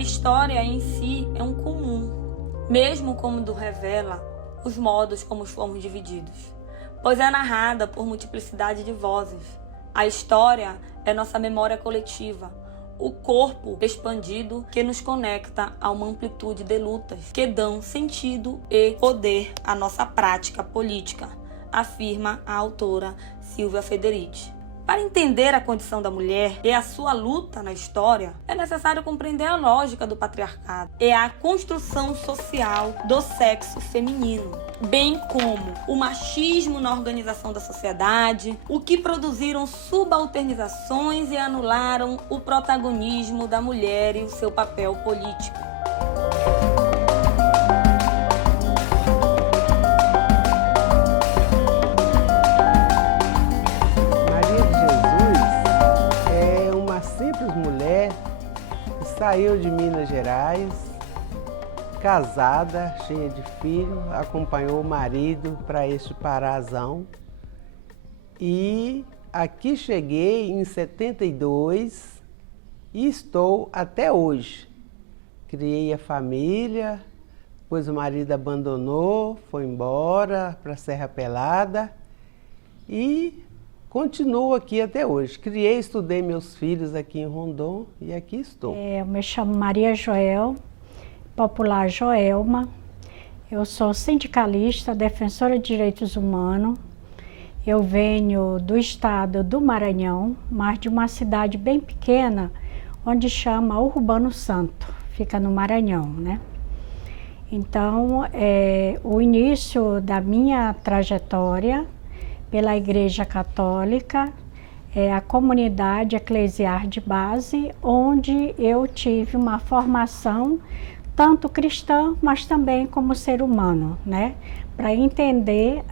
história em si é um comum, mesmo como revela os modos como fomos divididos, pois é narrada por multiplicidade de vozes. A história é nossa memória coletiva, o corpo expandido que nos conecta a uma amplitude de lutas que dão sentido e poder à nossa prática política, afirma a autora Silvia Federici. Para entender a condição da mulher e a sua luta na história, é necessário compreender a lógica do patriarcado e a construção social do sexo feminino, bem como o machismo na organização da sociedade, o que produziram subalternizações e anularam o protagonismo da mulher e o seu papel político. Saiu de Minas Gerais, casada, cheia de filhos, acompanhou o marido para este Parazão. E aqui cheguei em 72 e estou até hoje. Criei a família, depois o marido abandonou, foi embora para Serra Pelada e continuo aqui até hoje. Criei, estudei meus filhos aqui em Rondon e aqui estou. Eu me chamo Maria Joel, popular Joelma. Eu sou sindicalista, defensora de direitos humanos. Eu venho do estado do Maranhão, mas de uma cidade bem pequena, onde chama Urbano Santo, fica no Maranhão, né? Então, o início da minha trajetória pela Igreja Católica, a comunidade eclesiar de base, onde eu tive uma formação tanto cristã, mas também como ser humano, né? Para entender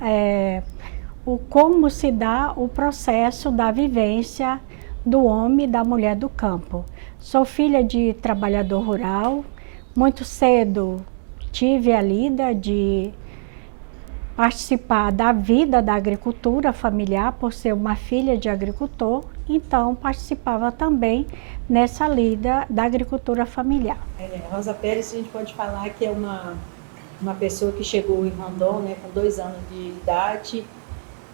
como se dá o processo da vivência do homem e da mulher do campo. Sou filha de trabalhador rural, muito cedo tive a lida de participar da vida da agricultura familiar, por ser uma filha de agricultor, então participava também nessa lida da agricultura familiar. Rosa Pérez, a gente pode falar que é uma pessoa que chegou em Rondon, né, com 2 anos de idade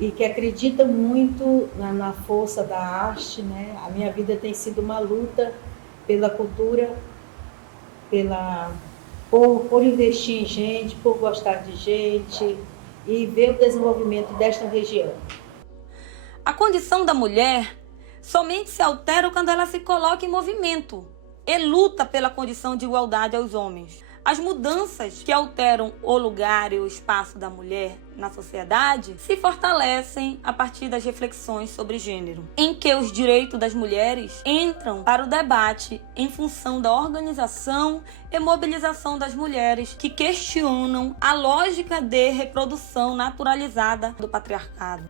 e que acredita muito na força da arte, né? A minha vida tem sido uma luta pela cultura, por investir em gente, por gostar de gente, e ver o desenvolvimento desta região. A condição da mulher somente se altera quando ela se coloca em movimento e luta pela condição de igualdade aos homens. As mudanças que alteram o lugar e o espaço da mulher na sociedade se fortalecem a partir das reflexões sobre gênero, em que os direitos das mulheres entram para o debate em função da organização e mobilização das mulheres que questionam a lógica de reprodução naturalizada do patriarcado.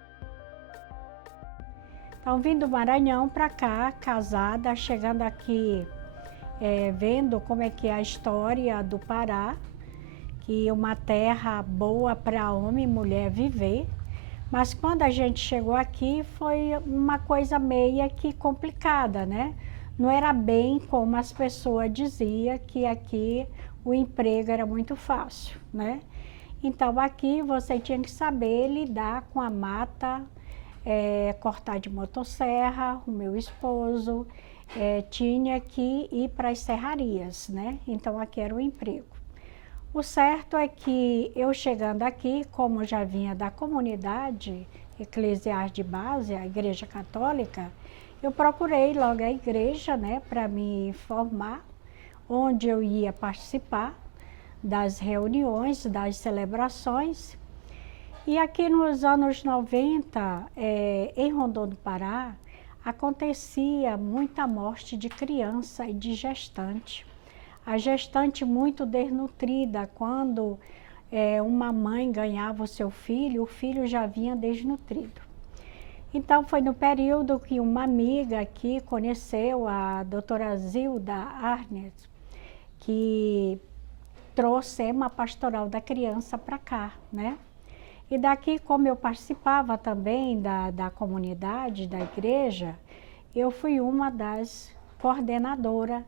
Então, vim do Maranhão para cá, casada, chegando aqui, vendo como é que é a história do Pará, que é uma terra boa para homem e mulher viver, mas quando a gente chegou aqui foi uma coisa meio que complicada, né? Não era bem como as pessoas diziam, que aqui o emprego era muito fácil, né? Então aqui você tinha que saber lidar com a mata, cortar de motosserra. O meu esposo tinha que ir para as serrarias, né? Então aqui era o emprego. O certo é que eu chegando aqui, como já vinha da comunidade eclesiar de base, a Igreja Católica, eu procurei logo a igreja, né, para me formar, onde eu ia participar das reuniões, das celebrações. E aqui nos anos 90, em Rondon do Pará, acontecia muita morte de criança e de gestante. A gestante muito desnutrida, quando uma mãe ganhava o seu filho, o filho já vinha desnutrido. Então foi no período que uma amiga aqui conheceu a doutora Zilda Arnes, que trouxe uma pastoral da criança para cá, né? E daqui, como eu participava também da comunidade, da igreja, eu fui uma das coordenadoras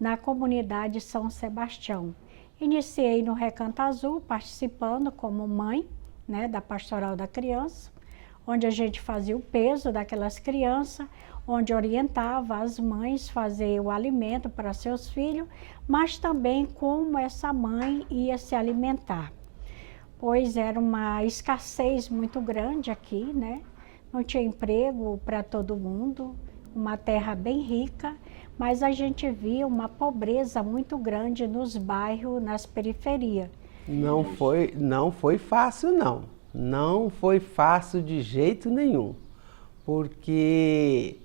na comunidade São Sebastião. Iniciei no Recanto Azul, participando como mãe, né, da Pastoral da Criança, onde a gente fazia o peso daquelas crianças, onde orientava as mães a fazer o alimento para seus filhos, mas também como essa mãe ia se alimentar. Pois era uma escassez muito grande aqui, né? Não tinha emprego para todo mundo, uma terra bem rica, mas a gente via uma pobreza muito grande nos bairros, nas periferias. Não foi fácil, não. Não foi fácil de jeito nenhum, porque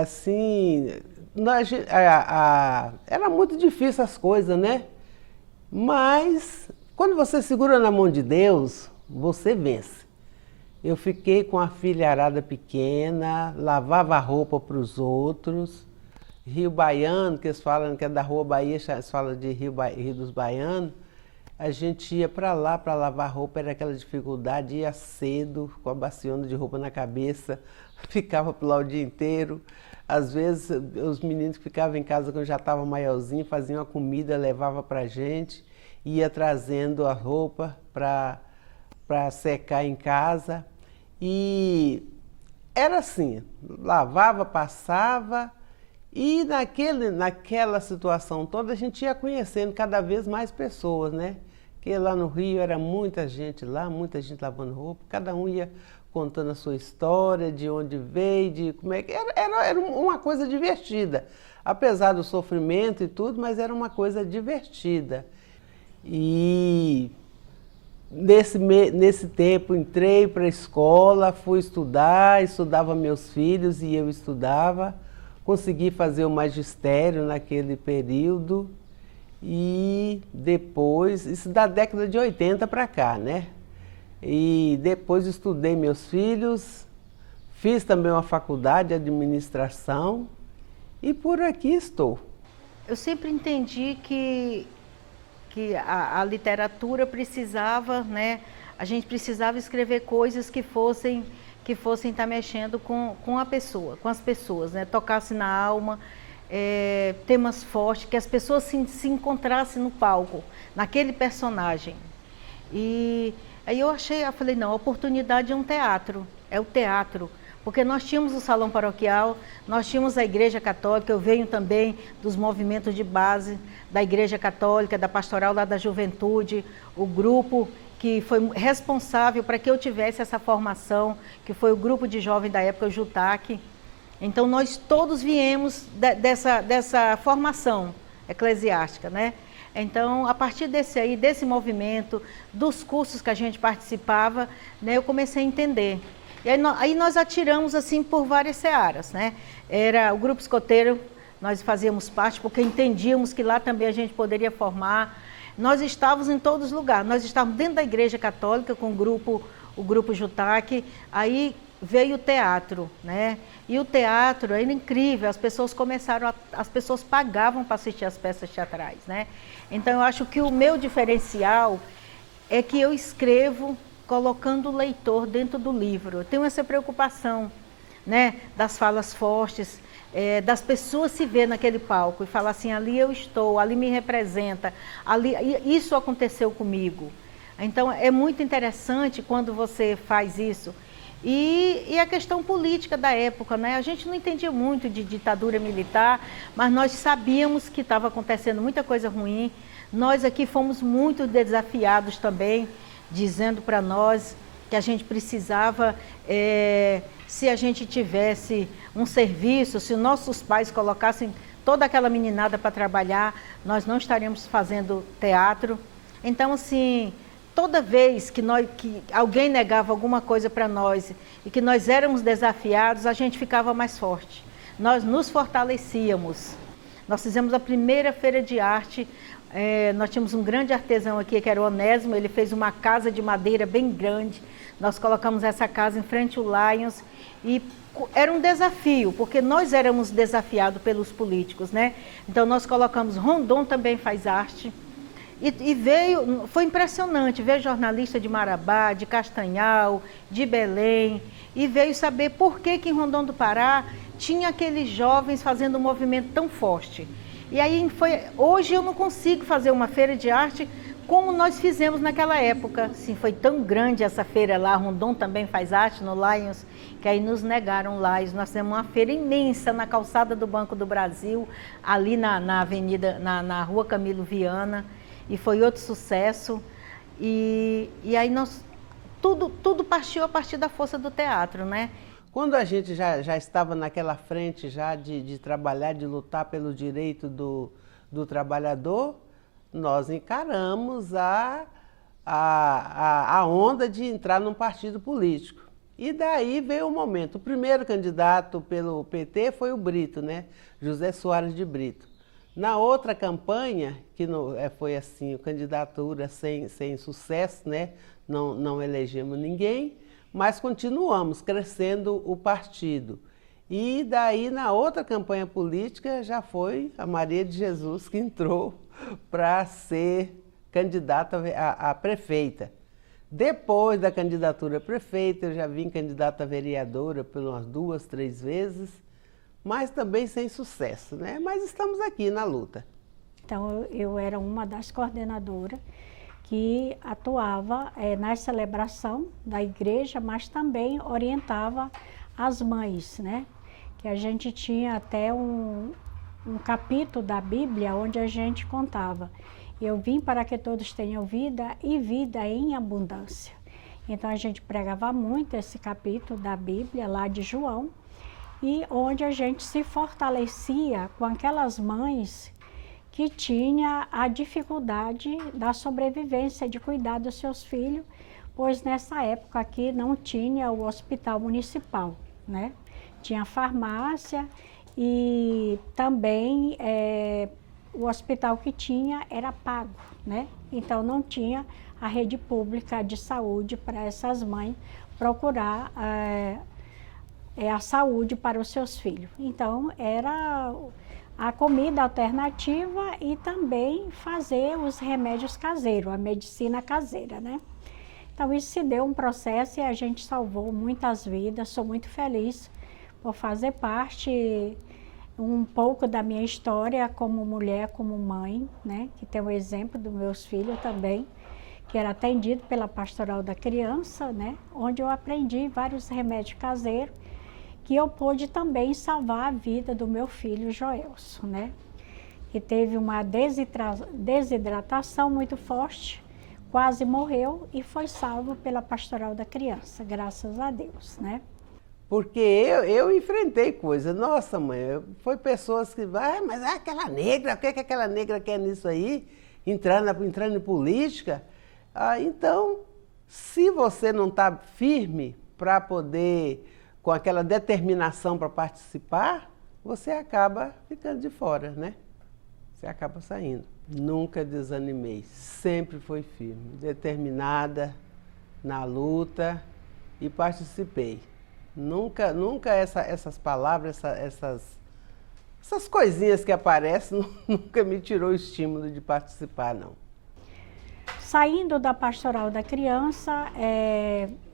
assim, era muito difícil as coisas, né? Mas quando você segura na mão de Deus, você vence. Eu fiquei com a filharada pequena, lavava roupa para os outros. Rio Baiano, que eles falam que é da Rua Bahia, eles falam de Rio dos Baianos. A gente ia para lá para lavar roupa, era aquela dificuldade, ia cedo, com a baciona de roupa na cabeça, ficava por lá o dia inteiro. Às vezes, os meninos que ficavam em casa quando já estavam maiorzinhos, faziam a comida, levava para a gente, ia trazendo a roupa para secar em casa. E era assim, lavava, passava, e naquela situação toda a gente ia conhecendo cada vez mais pessoas, né? Porque lá no Rio era muita gente lá, muita gente lavando roupa, cada um ia contando a sua história, de onde veio, de como é que... Era uma coisa divertida, apesar do sofrimento e tudo, mas era uma coisa divertida. E nesse tempo entrei para a escola, fui estudar, estudava meus filhos e eu estudava, consegui fazer o magistério naquele período. E depois, isso da década de 80 para cá, né? E depois estudei meus filhos, fiz também uma faculdade de administração e por aqui estou. Eu sempre entendi que a literatura precisava, né? A gente precisava escrever coisas que fossem estar mexendo com a pessoa, com as pessoas, né? Tocasse na alma. Temas fortes, que as pessoas se encontrassem no palco, naquele personagem. E aí eu falei, não, a oportunidade é um teatro, é o teatro. Porque nós tínhamos o salão paroquial, nós tínhamos a Igreja Católica, eu venho também dos movimentos de base da Igreja Católica, da Pastoral lá da Juventude, o grupo que foi responsável para que eu tivesse essa formação, que foi o grupo de jovem da época, o JUTAC. Então, nós todos viemos dessa formação eclesiástica, né? Então, a partir desse movimento, dos cursos que a gente participava, né, eu comecei a entender. E aí nós atiramos, assim, por várias searas, né? Era o grupo escoteiro, nós fazíamos parte, porque entendíamos que lá também a gente poderia formar. Nós estávamos em todos os lugares. Nós estávamos dentro da Igreja Católica, com o grupo JUTAC, aí veio o teatro, né? E o teatro era incrível, as pessoas pagavam para assistir as peças teatrais, né? Então eu acho que o meu diferencial é que eu escrevo colocando o leitor dentro do livro. Eu tenho essa preocupação, né? Das falas fortes, das pessoas se ver naquele palco e falar assim, ali eu estou, ali me representa, ali, isso aconteceu comigo. Então é muito interessante quando você faz isso. E a questão política da época, né? A gente não entendia muito de ditadura militar, mas nós sabíamos que estava acontecendo muita coisa ruim. Nós aqui fomos muito desafiados também, dizendo para nós que a gente precisava, se a gente tivesse um serviço, se nossos pais colocassem toda aquela meninada para trabalhar, nós não estaríamos fazendo teatro. Então, assim, toda vez que alguém negava alguma coisa para nós e que nós éramos desafiados, a gente ficava mais forte. Nós nos fortalecíamos. Nós fizemos a primeira feira de arte, nós tínhamos um grande artesão aqui, que era o Onésimo, ele fez uma casa de madeira bem grande. Nós colocamos essa casa em frente ao Lions e era um desafio, porque nós éramos desafiados pelos políticos, né? Então nós colocamos, Rondon também faz arte. E foi impressionante ver jornalista de Marabá, de Castanhal, de Belém, e veio saber por que em Rondon do Pará tinha aqueles jovens fazendo um movimento tão forte. E aí hoje eu não consigo fazer uma feira de arte como nós fizemos naquela época. Assim, foi tão grande essa feira lá, Rondon também faz arte no Lions, que aí nos negaram lá. Nós fizemos uma feira imensa na calçada do Banco do Brasil, ali na avenida, na rua Camilo Viana, e foi outro sucesso. E aí tudo partiu a partir da força do teatro, né? Quando a gente já estava naquela frente já de trabalhar, de lutar pelo direito do trabalhador, nós encaramos a onda de entrar num partido político. E daí veio o momento. O primeiro candidato pelo PT foi o Brito, né? José Soares de Brito. Na outra campanha, que foi assim, candidatura sem sucesso, né? Não elegemos ninguém, mas continuamos crescendo o partido. E daí, na outra campanha política, já foi a Maria de Jesus que entrou para ser candidata a prefeita. Depois da candidatura a prefeita, eu já vim candidata a vereadora por umas 2, 3 vezes, mas também sem sucesso, né? Mas estamos aqui na luta. Então, eu era uma das coordenadoras que atuava na celebração da igreja, mas também orientava as mães, né? Que a gente tinha até um capítulo da Bíblia onde a gente contava: eu vim para que todos tenham vida e vida em abundância. Então a gente pregava muito esse capítulo da Bíblia lá de João, e onde a gente se fortalecia com aquelas mães que tinham a dificuldade da sobrevivência, de cuidar dos seus filhos, pois nessa época aqui não tinha o hospital municipal, né? Tinha farmácia e também o hospital que tinha era pago, né? Então não tinha a rede pública de saúde para essas mães procurar a saúde para os seus filhos. Então era a comida alternativa e também fazer os remédios caseiros, a medicina caseira, né? Então isso se deu um processo e a gente salvou muitas vidas. Sou muito feliz por fazer parte um pouco da minha história como mulher, como mãe, né? Que tem o exemplo dos meus filhos também, que era atendido pela Pastoral da Criança, né? Onde eu aprendi vários remédios caseiros, que eu pude também salvar a vida do meu filho Joelson, né? Que teve uma desidratação muito forte, quase morreu e foi salvo pela Pastoral da Criança, graças a Deus, né? Porque eu enfrentei coisas. Nossa, mãe, foi pessoas que... mas é aquela negra, o que aquela negra quer nisso aí? Entrando em política? Então, se você não está firme para poder, com aquela determinação para participar, você acaba ficando de fora, né? Você acaba saindo. Nunca desanimei, sempre fui firme, determinada na luta e participei. Nunca essas palavras, essas coisinhas que aparecem, nunca me tirou o estímulo de participar, não. Saindo da Pastoral da Criança,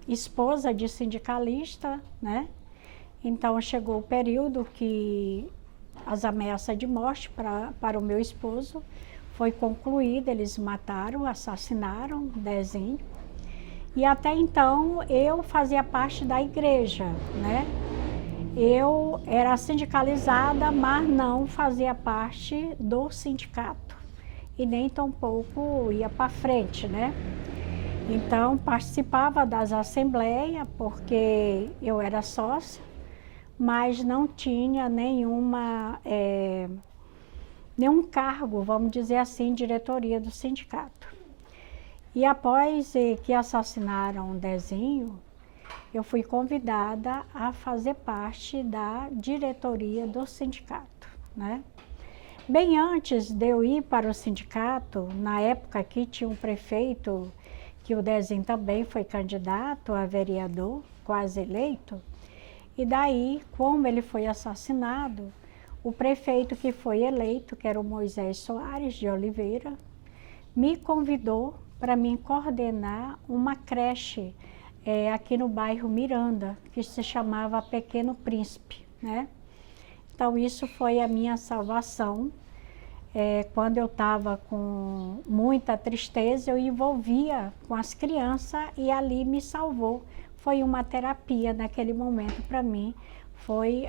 esposa de sindicalista, né? Então chegou o período que as ameaças de morte para o meu esposo foi concluída, eles mataram, assassinaram Dezinho. E até então eu fazia parte da igreja, né? Eu era sindicalizada, mas não fazia parte do sindicato. E nem tampouco ia para frente, né? Então participava das assembleias, porque eu era sócia, mas não tinha nenhum cargo, vamos dizer assim, diretoria do sindicato. E após que assassinaram Dezinho, eu fui convidada a fazer parte da diretoria do sindicato, né? Bem antes de eu ir para o sindicato, na época aqui tinha um prefeito, que o Dezinho também foi candidato a vereador, quase eleito, e daí, como ele foi assassinado, o prefeito que foi eleito, que era o Moisés Soares de Oliveira, me convidou para mim coordenar uma creche aqui no bairro Miranda, que se chamava Pequeno Príncipe, né? Então isso foi a minha salvação, quando eu estava com muita tristeza, eu envolvia com as crianças e ali me salvou. Foi uma terapia naquele momento para mim, foi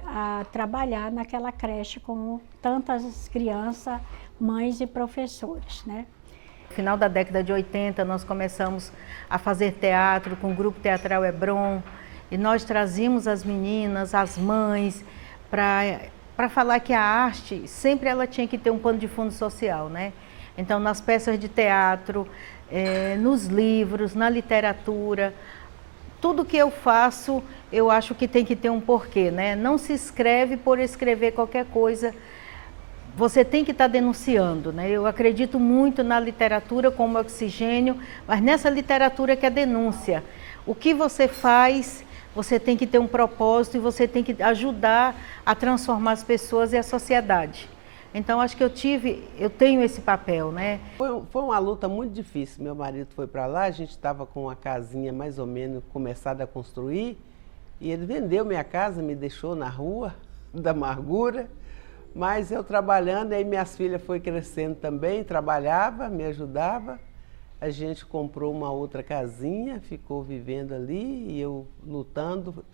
trabalhar naquela creche com tantas crianças, mães e professores, né? No final da década de 80, nós começamos a fazer teatro com o Grupo Teatral Hebron, e nós trazíamos as meninas, as mães, para falar que a arte, sempre ela tinha que ter um pano de fundo social, né? Então, nas peças de teatro, nos livros, na literatura, tudo que eu faço, eu acho que tem que ter um porquê, né? Não se escreve por escrever qualquer coisa, você tem que estar denunciando, né? Eu acredito muito na literatura como oxigênio, mas nessa literatura que é denúncia. O que você faz, você tem que ter um propósito e você tem que ajudar a transformar as pessoas e a sociedade. Então, acho que eu tenho esse papel, né? Foi uma luta muito difícil. Meu marido foi para lá, a gente estava com uma casinha mais ou menos começada a construir, e ele vendeu minha casa, me deixou na rua da amargura, mas eu trabalhando, aí minhas filhas foram crescendo também, trabalhava, me ajudava. A gente comprou uma outra casinha, ficou vivendo ali, e eu lutando,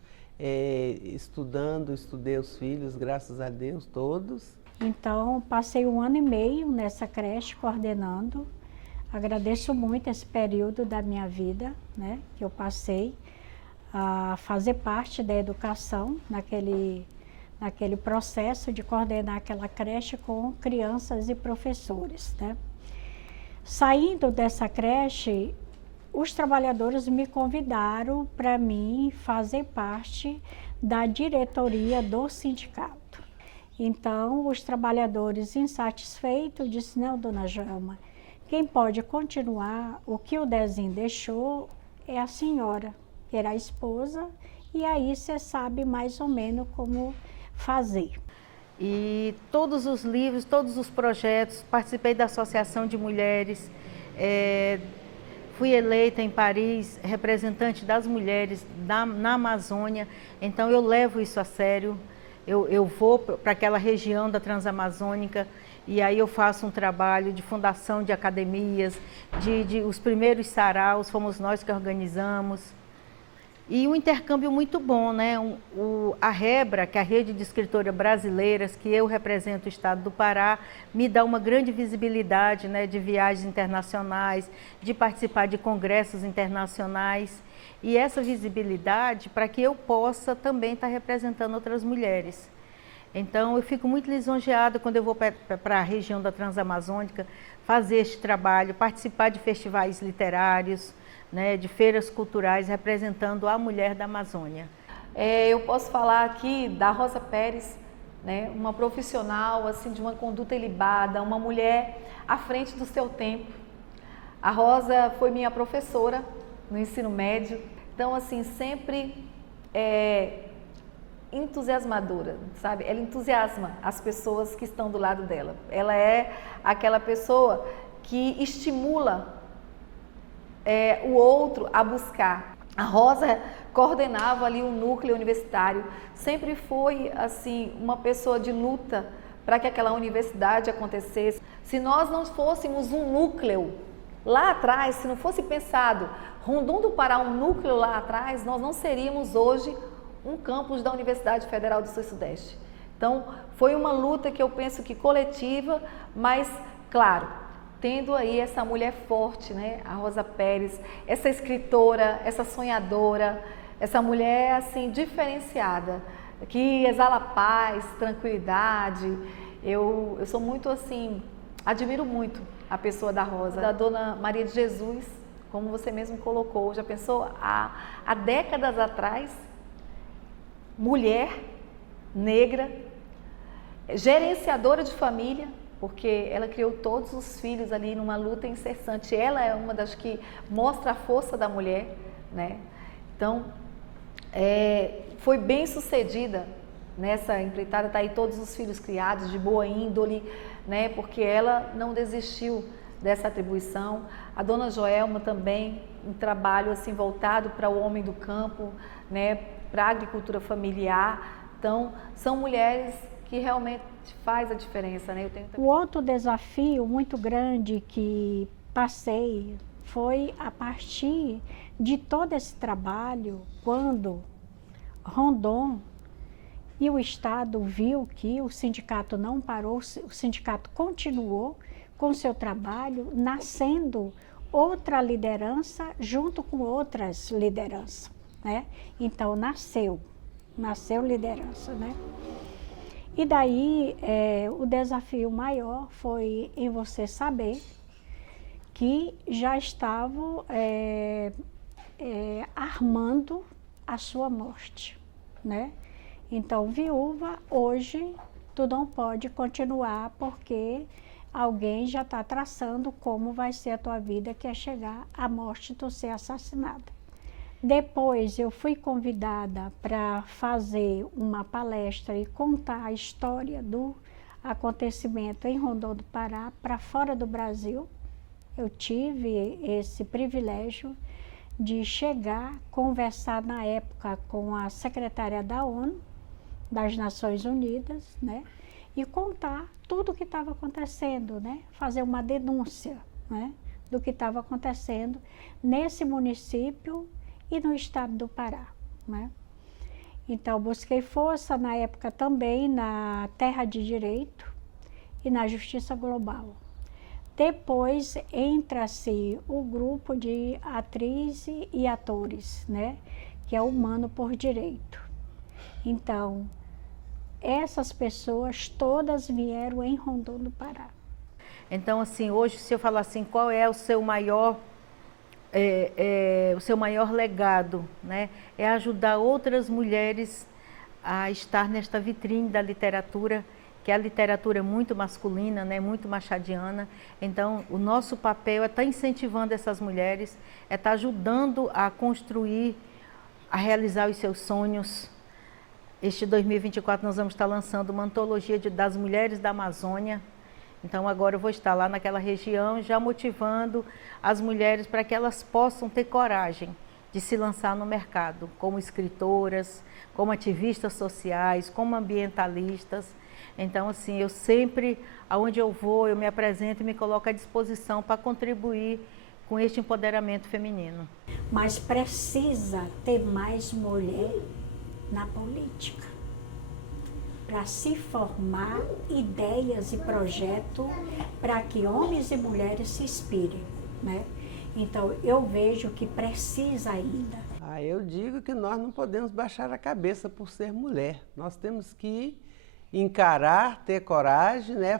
estudei os filhos, graças a Deus, todos. Então, passei 1 ano e meio nessa creche coordenando. Agradeço muito esse período da minha vida, né, que eu passei a fazer parte da educação naquele processo de coordenar aquela creche com crianças e professores, né. Saindo dessa creche, os trabalhadores me convidaram para mim fazer parte da diretoria do sindicato. Então, os trabalhadores insatisfeitos disseram: não, dona Joelma, quem pode continuar o que o Dezinho deixou é a senhora, que era a esposa, e aí você sabe mais ou menos como fazer. E todos os livros, todos os projetos, participei da Associação de Mulheres, fui eleita em Paris representante das mulheres na Amazônia, então eu levo isso a sério. Eu vou para aquela região da Transamazônica e aí eu faço um trabalho de fundação de academias, os primeiros saraus fomos nós que organizamos. E um intercâmbio muito bom, né? A REBRA, que é a Rede de Escritoras Brasileiras, que eu represento o estado do Pará, me dá uma grande visibilidade, né, de viagens internacionais, de participar de congressos internacionais. E essa visibilidade para que eu possa também estar representando outras mulheres. Então, eu fico muito lisonjeada quando eu vou para a região da Transamazônica fazer este trabalho, participar de festivais literários, né, de feiras culturais representando a mulher da Amazônia. Eu posso falar aqui da Rosa Pérez, né, uma profissional assim, de uma conduta ilibada, uma mulher à frente do seu tempo. A Rosa foi minha professora no ensino médio, então assim, sempre entusiasmadora, sabe? Ela entusiasma as pessoas que estão do lado dela. Ela é aquela pessoa que estimula o outro a buscar. A Rosa coordenava ali o núcleo universitário, sempre foi assim uma pessoa de luta para que aquela universidade acontecesse. Se nós não fôssemos um núcleo lá atrás, se não fosse pensado Rondon do Pará, um núcleo lá atrás, nós não seríamos hoje um campus da Universidade Federal do Sul-Sudeste. Então, foi uma luta que eu penso que coletiva, mas, claro, tendo aí essa mulher forte, né, a Rosa Pérez, essa escritora, essa sonhadora, essa mulher, assim, diferenciada, que exala paz, tranquilidade. Eu sou muito, assim, admiro muito a pessoa da Rosa, da Dona Maria de Jesus, como você mesmo colocou. Já pensou? Há décadas atrás, mulher, negra, gerenciadora de família, porque ela criou todos os filhos ali numa luta incessante. Ela é uma das que mostra a força da mulher, né? Então, foi bem sucedida nessa empreitada, tá aí todos os filhos criados de boa índole, né? Porque ela não desistiu dessa atribuição. A Dona Joelma também, um trabalho assim voltado para o homem do campo, né? Para a agricultura familiar. Então, são mulheres que realmente faz a diferença, né? Eu tenho O outro desafio muito grande que passei foi a partir de todo esse trabalho, quando Rondon e o Estado viu que o sindicato não parou, o sindicato continuou com seu trabalho, nascendo outra liderança junto com outras lideranças, né? Então nasceu liderança, né? E daí o desafio maior foi em você saber que já estavam armando a sua morte, né? Então, viúva, hoje tu não pode continuar porque alguém já está traçando como vai ser a tua vida, que é chegar à morte de tu ser assassinada. Depois eu fui convidada para fazer uma palestra e contar a história do acontecimento em Rondon do Pará para fora do Brasil. Eu tive esse privilégio de chegar, conversar na época com a secretária da ONU, das Nações Unidas, né? E contar tudo o que estava acontecendo, né? Fazer uma denúncia, né? Do que estava acontecendo nesse município e no estado do Pará, né? Então, busquei força na época também na Terra de Direito e na Justiça Global. Depois entra-se o grupo de atrizes e atores, né? Que é Humano por Direito. Então, essas pessoas todas vieram em Rondon do Pará. Então, assim, hoje, se eu falar assim, qual é o seu maior legado, né? É ajudar outras mulheres a estar nesta vitrine da literatura, que a literatura é muito masculina, né? Muito machadiana. Então, o nosso papel é estar incentivando essas mulheres, é estar ajudando a construir, a realizar os seus sonhos. Este 2024 nós vamos estar lançando uma antologia das mulheres da Amazônia. Então agora eu vou estar lá naquela região já motivando as mulheres para que elas possam ter coragem de se lançar no mercado, como escritoras, como ativistas sociais, como ambientalistas. Então assim, eu sempre, aonde eu vou, eu me apresento e me coloco à disposição para contribuir com este empoderamento feminino. Mas precisa ter mais mulher na política, para se formar ideias e projetos para que homens e mulheres se inspirem, né? Então, eu vejo que precisa ainda. Eu digo que nós não podemos baixar a cabeça por ser mulher. Nós temos que encarar, ter coragem, né?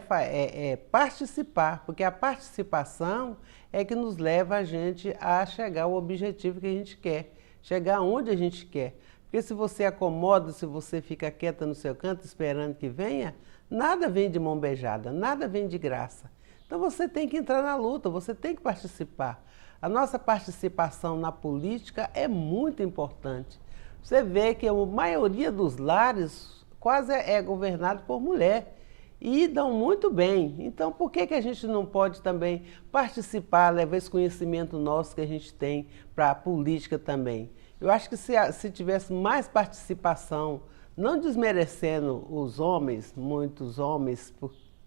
Participar, porque a participação é que nos leva a gente a chegar ao objetivo que a gente quer, chegar onde a gente quer. Porque se você acomoda, se você fica quieta no seu canto esperando que venha, nada vem de mão beijada, nada vem de graça. Então você tem que entrar na luta, você tem que participar. A nossa participação na política é muito importante. Você vê que a maioria dos lares quase é governado por mulher e dão muito bem. Então por que a gente não pode também participar, levar esse conhecimento nosso que a gente tem para a política também? Eu acho que se tivesse mais participação, não desmerecendo os homens, muitos homens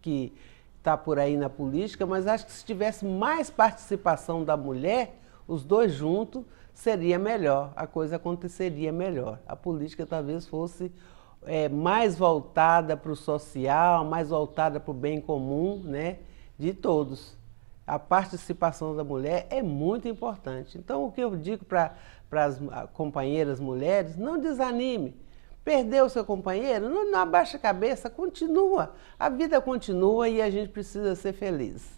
que estão por aí na política, mas acho que se tivesse mais participação da mulher, os dois juntos, seria melhor, a coisa aconteceria melhor. A política talvez fosse mais voltada para o social, mais voltada para o bem comum, né, de todos. A participação da mulher é muito importante. Então, o que eu digo para as companheiras mulheres, não desanime. Perdeu o seu companheiro? Não abaixa a cabeça, continua. A vida continua e a gente precisa ser feliz.